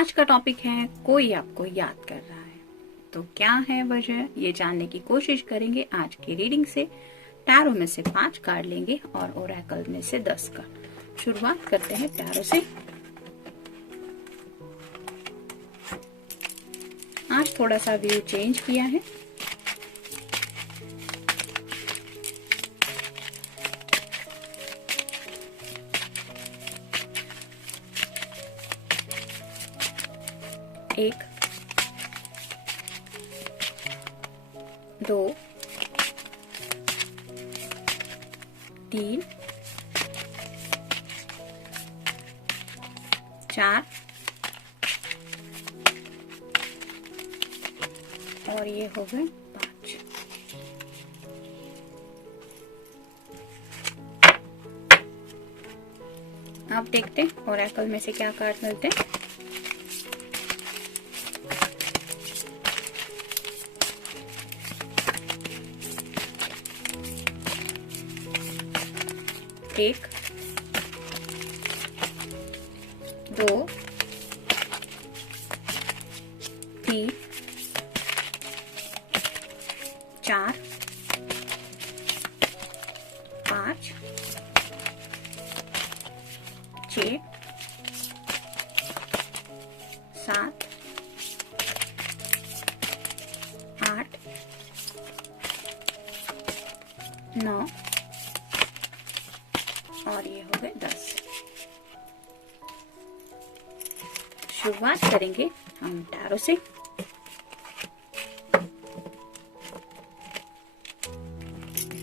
आज का टॉपिक है कोई आपको याद कर रहा है, तो क्या है वजह, ये जानने की कोशिश करेंगे आज की रीडिंग से। टैरो में से 5 कार्ड लेंगे और ओरेकल में से 10 का। शुरुआत करते हैं टैरो से। आज थोड़ा सा व्यू चेंज किया है। एक, 2, 3, 4 और ये हो गए 5। आप देखते हैं ओरेकल में से क्या कार्ड मिलते हैं। एक, 2, 3, 4, 5, 6, 7, 8, 9 और ये हो गए 10। शुरुआत करेंगे हम टैरो से।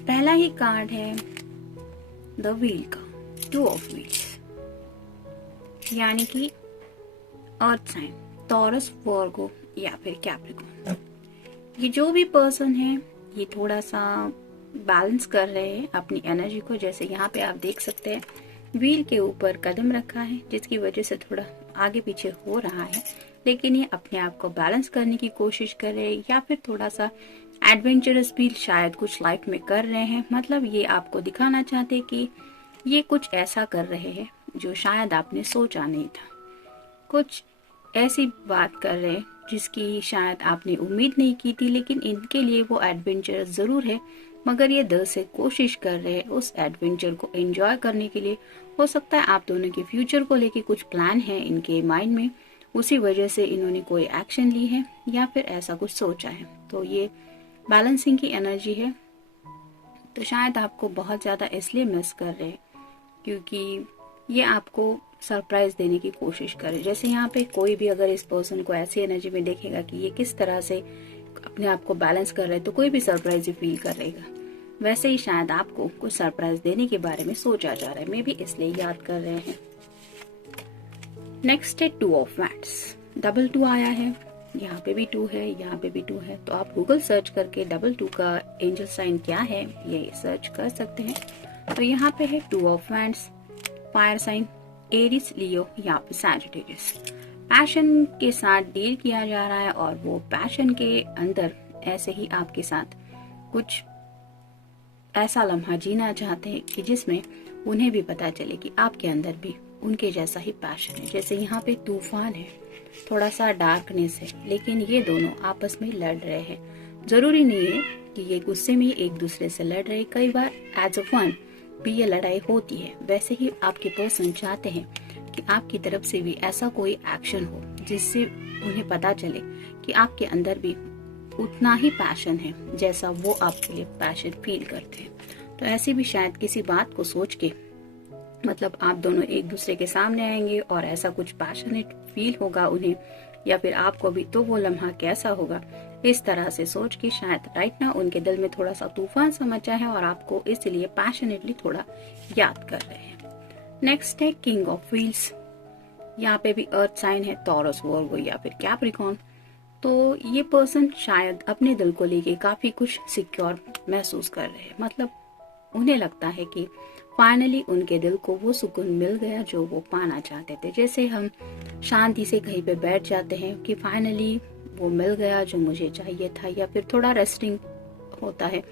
पहला ही कार्ड है द व्हील का, 2 ऑफ व्हील्स, यानी कि अर्थ साइन, टॉरस, वर्गो या फिर कैप्रिकॉर्न। ये जो भी पर्सन है ये थोड़ा सा बैलेंस कर रहे हैं अपनी एनर्जी को। जैसे यहाँ पे आप देख सकते हैं व्हील के ऊपर कदम रखा है, जिसकी वजह से थोड़ा आगे पीछे हो रहा है, लेकिन ये अपने आप को बैलेंस करने की कोशिश कर रहे हैं या फिर थोड़ा सा एडवेंचरस भी शायद कुछ लाइफ में कर रहे हैं। मतलब ये आपको दिखाना चाहते हैं कि ये कुछ ऐसा कर रहे हैं जो शायद आपने सोचा नहीं था, कुछ ऐसी बात कर रहे हैं जिसकी शायद आपने उम्मीद नहीं की थी, लेकिन इनके लिए वो एडवेंचरस जरूर है, मगर ये दिल से कोशिश कर रहे हैं उस एडवेंचर को एंजॉय करने के लिए। हो सकता है आप दोनों के फ्यूचर को लेके कुछ प्लान है इनके माइंड में, उसी वजह से इन्होंने कोई एक्शन ली है या फिर ऐसा कुछ सोचा है। तो ये बैलेंसिंग की एनर्जी है। तो शायद आपको बहुत ज्यादा इसलिए मिस कर रहे हैं क्योंकि ये आपको सरप्राइज देने की कोशिश करे। जैसे यहाँ पे कोई भी अगर इस पर्सन को ऐसी एनर्जी में देखेगा कि ये किस तरह से अपने आप को बैलेंस कर रहे हैं, तो कोई भी सरप्राइज ही फील करेगा। वैसे ही शायद आपको कुछ सरप्राइज देने के बारे में सोचा जा रहा है, मे भी इसलिए याद कर रहे हैं। नेक्स्ट है 2 ऑफ वैंड्स, डबल 2 आया है, यहाँ पे भी 2 है, यहाँ पे भी 2 है। तो आप गूगल सर्च करके डबल 2 का एंजल साइन क्या है ये सर्च कर सकते हैं। तो यहाँ पे है 2 of wands, fire sign, Aries, Leo या फिर सैजिटेरियस। पैशन के साथ डील किया जा रहा है और वो पैशन के अंदर ऐसे ही आपके साथ कुछ ऐसा लम्हा जीना चाहते हैं कि जिसमें उन्हें भी पता चले कि आपके अंदर भी उनके जैसा ही पैशन है। जैसे यहाँ पे तूफान है, थोड़ा सा डार्कनेस है, लेकिन ये दोनों आपस में लड़ रहे हैं। जरूरी नहीं है कि ये गुस्से में एक दूसरे से लड़ रहे, कई बार एज अ वन भी ये लड़ाई होती है। वैसे ही आपके पर्सन चाहते हैं कि आपकी तरफ से भी ऐसा कोई एक्शन हो जिससे उन्हें पता चले कि आपके अंदर भी उतना ही पैशन है जैसा वो आपके लिए पैशन फील करते हैं। तो ऐसी भी शायद किसी बात को सोच के, मतलब आप दोनों एक दूसरे के सामने आएंगे और ऐसा कुछ पैशनेट फील होगा उन्हें या फिर आपको भी, तो वो लम्हा कैसा होगा इस तरह से सोच के शायद राइट ना उनके दिल में थोड़ा सा तूफान सा मचा है और आपको इसलिए पैशनेटली थोड़ा याद कर रहे हैं। नेक्स्ट है किंग ऑफ व्हील्स, यहाँ पे भी अर्थ साइन है, टॉरस, वर्गो या फिर कैप्रिकॉर्न। तो ये पर्सन शायद अपने दिल को लेके काफी कुछ सिक्योर महसूस कर रहे हैं। मतलब उन्हें लगता है कि फाइनली उनके दिल को वो सुकून मिल गया जो वो पाना चाहते थे। जैसे हम शांति से कहीं पे बैठ जाते हैं कि फाइनली वो मिल गया जो मुझे चाहिए था, या फिर थोड़ा रेस्टिंग होता है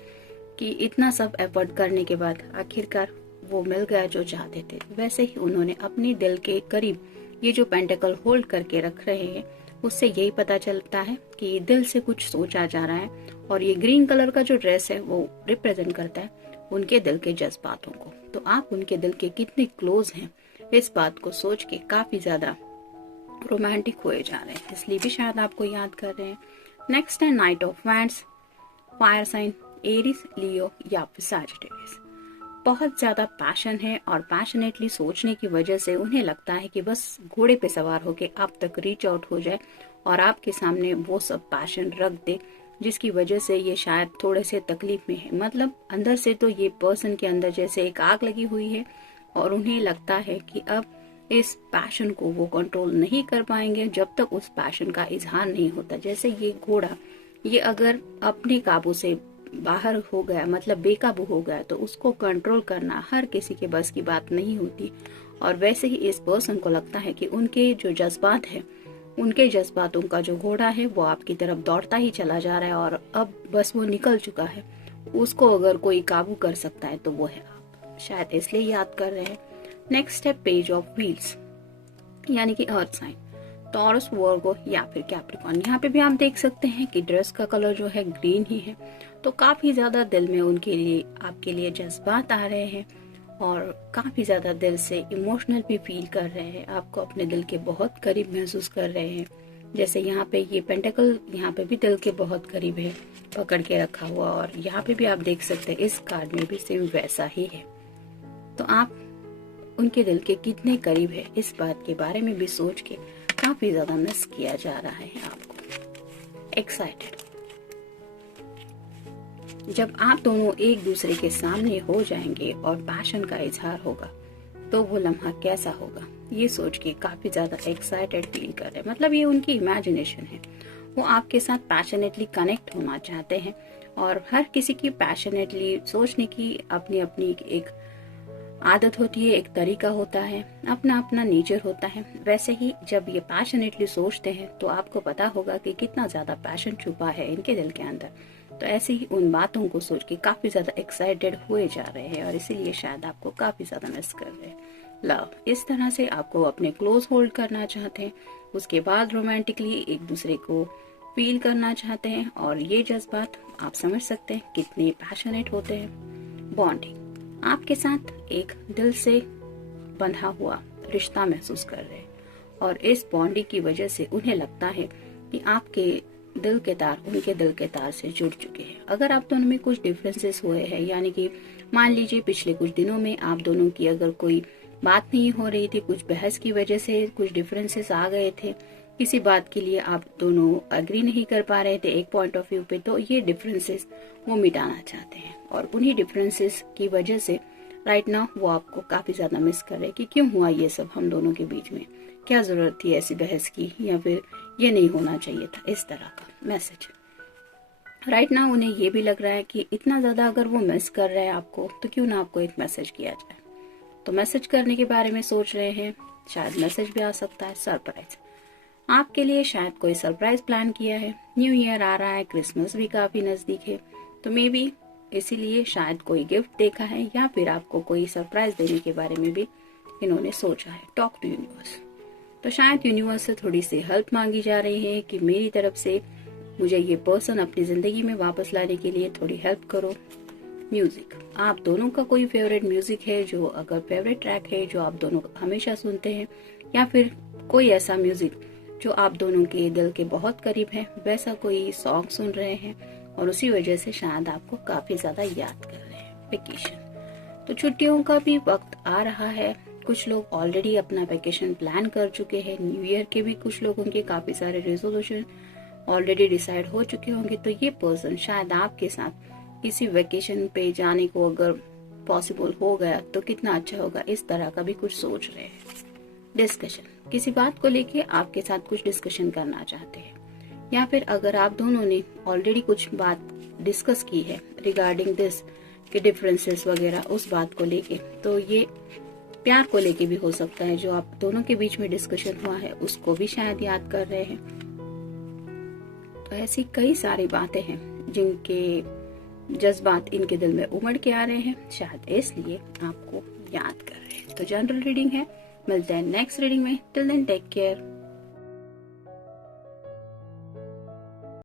कि इतना सब एफर्ट करने के बाद आखिरकार वो मिल गया जो चाहते थे। वैसे ही उन्होंने अपने दिल के करीब ये जो पेंटिकल होल्ड करके रख रहे हैं उससे यही पता चलता है कि दिल से कुछ सोचा जा रहा है। और ये ग्रीन कलर का जो ड्रेस है वो रिप्रेजेंट करता है उनके दिल के जज्बातों को। तो आप उनके दिल के कितने क्लोज हैं इस बात को सोच के काफी ज्यादा रोमांटिक हुए जा रहे हैं, इसलिए भी शायद आपको याद कर रहे हैं। नेक्स्ट है knight of wands, fire sign Aries, Leo या फिर सैजिटेरियस। बहुत ज्यादा पैशन है और पैशनेटली सोचने की वजह से उन्हें लगता है कि बस घोड़े पे सवार होके आप तक रीच आउट हो जाए और आपके सामने वो सब पैशन रख दे, जिसकी वजह से ये शायद थोड़े से तकलीफ में है। मतलब अंदर से तो ये पर्सन के अंदर जैसे एक आग लगी हुई है और उन्हें लगता है कि अब इस पैशन को वो कंट्रोल नहीं कर पाएंगे जब तक उस पैशन का इजहार नहीं होता। जैसे ये घोड़ा, ये अगर अपने काबू से बाहर हो गया, मतलब बेकाबू हो गया, तो उसको कंट्रोल करना हर किसी के बस की बात नहीं होती। और वैसे ही इस पर्सन को लगता है कि उनके जो जज्बात है, उनके जज्बातों का जो घोड़ा है वो आपकी तरफ दौड़ता ही चला जा रहा है और अब बस वो निकल चुका है। उसको अगर कोई काबू कर सकता है तो वो है आप, शायद इसलिए याद कर रहे हैं। नेक्स्ट है पेज ऑफ व्हील्स, यानी कि अर्थ साइन, टॉरस, वर्गो या फिर कैप्रिकॉर्न। यहाँ पे भी आप देख सकते हैं कि ड्रेस का कलर जो है ग्रीन ही है, तो काफी ज्यादा दिल में उनके लिए, आपके लिए जज्बात आ रहे हैं और काफी ज्यादा दिल से इमोशनल भी फील कर रहे हैं, आपको अपने दिल के बहुत करीब महसूस कर रहे हैं। जैसे यहाँ पे ये पेंटिकल यहाँ पे भी दिल के बहुत करीब है पकड़ के रखा हुआ, और यहाँ पे भी आप देख सकते हैं इस कार्ड में भी सेम वैसा ही है। तो आप उनके दिल के कितने करीब है इस बात के बारे में भी सोच के काफी ज्यादा मिस किया जा रहा है आपको। एक्साइटेड, जब आप दोनों एक दूसरे के सामने हो जाएंगे और पैशन का इजहार होगा तो वो लम्हा कैसा होगा, ये सोच के काफी ज्यादा एक्साइटेड फील कर रहे हैं। मतलब ये उनकी इमेजिनेशन है, वो आपके साथ पैशनेटली कनेक्ट होना चाहते हैं। और हर किसी की पैशनेटली सोचने की अपनी अपनी एक आदत होती है, एक तरीका होता है, अपना अपना नेचर होता है। वैसे ही जब ये पैशनेटली सोचते हैं तो आपको पता होगा कि कितना ज्यादा पैशन छुपा है इनके दिल के अंदर। तो ऐसे ही उन बातों को सोच के काफी ज्यादा एक्साइटेड हुए जा रहे हैं और इसीलिए शायद आपको काफी ज्यादा मिस कर रहे हैं। लव, इस तरह से आपको अपने क्लोज होल्ड करना चाहते हैं, उसके बाद रोमांटिकली एक दूसरे को फील करना चाहते हैं, और ये जज्बात आप समझ सकते हैं कितने पैशनेट होते हैं। बॉन्डिंग, आपके साथ एक दिल से बंधा हुआ रिश्ता महसूस कर रहे हैं और इस बॉन्डिंग की वजह से उन्हें लगता है कि आपके दिल के तार उनके दिल के तार से जुड़ चुके हैं। अगर आप दोनों में कुछ डिफरेंसेस हुए हैं, यानी कि मान लीजिए पिछले कुछ दिनों में आप दोनों की अगर कोई बात नहीं हो रही थी, कुछ बहस की वजह से कुछ डिफरेंसेस आ गए थे, किसी बात के लिए आप दोनों एग्री नहीं कर पा रहे थे एक पॉइंट ऑफ व्यू पे, तो ये डिफरेंसेस वो मिटाना चाहते हैं। और उन्हीं डिफरेंसेस की वजह से राइट नाउ वो आपको काफी ज्यादा मिस कर रहे हैं कि क्यों हुआ ये सब हम दोनों के बीच में, क्या जरूरत थी ऐसी बहस की, या फिर ये नहीं होना चाहिए था, इस तरह का मैसेज। राइट नाउ उन्हें ये भी लग रहा है कि इतना ज्यादा अगर वो मिस कर रहे हैं आपको तो क्यों ना आपको एक मैसेज किया जाए। तो मैसेज करने के बारे में सोच रहे हैं, शायद मैसेज भी आ सकता है सरप्राइज। आपके लिए शायद कोई सरप्राइज प्लान किया है, न्यू ईयर आ रहा है, क्रिसमस भी काफी नजदीक है, तो मे बी इसीलिए शायद कोई गिफ्ट देखा है या फिर आपको कोई सरप्राइज देने के बारे में भी इन्होंने सोचा है। टॉक टू यूनिवर्स, तो शायद यूनिवर्स से थोड़ी सी हेल्प मांगी जा रही है कि मेरी तरफ से मुझे ये पर्सन अपनी जिंदगी में वापस लाने के लिए थोड़ी हेल्प करो। म्यूजिक, आप दोनों का कोई फेवरेट म्यूजिक है, जो अगर फेवरेट ट्रैक है जो आप दोनों हमेशा सुनते हैं, या फिर कोई ऐसा म्यूजिक जो आप दोनों के दिल के बहुत करीब है, वैसा कोई सॉन्ग सुन रहे हैं और उसी वजह से शायद आपको काफी ज्यादा याद कर रहे हैं। वेकेशन, तो छुट्टियों का भी वक्त आ रहा है, कुछ लोग ऑलरेडी अपना वेकेशन प्लान कर चुके हैं, न्यू ईयर के भी कुछ लोगों के काफी सारे रेजोल्यूशन ऑलरेडी डिसाइड हो चुके होंगे। तो ये पर्सन शायद आपके साथ किसी वेकेशन पे जाने को अगर पॉसिबल हो गया तो कितना अच्छा होगा, इस तरह का भी कुछ सोच रहे हैं। डिस्कशन, किसी बात को लेके आपके साथ कुछ डिस्कशन करना चाहते हैं, या फिर अगर आप दोनों ने ऑलरेडी कुछ बात डिस्कस की है रिगार्डिंग दिस के डिफरेंसेस वगैरह उस बात को लेके, तो ये प्यार को लेके भी हो सकता है। जो आप दोनों के बीच में डिस्कशन हुआ है उसको भी शायद याद कर रहे हैं। तो ऐसी कई सारी बातें हैं जिनके जज्बात इनके दिल में उमड़ के आ रहे हैं, शायद इसलिए आपको याद कर रहे हैं। तो जनरल रीडिंग है, मिलते हैं नेक्स्ट रीडिंग में। Till then take care.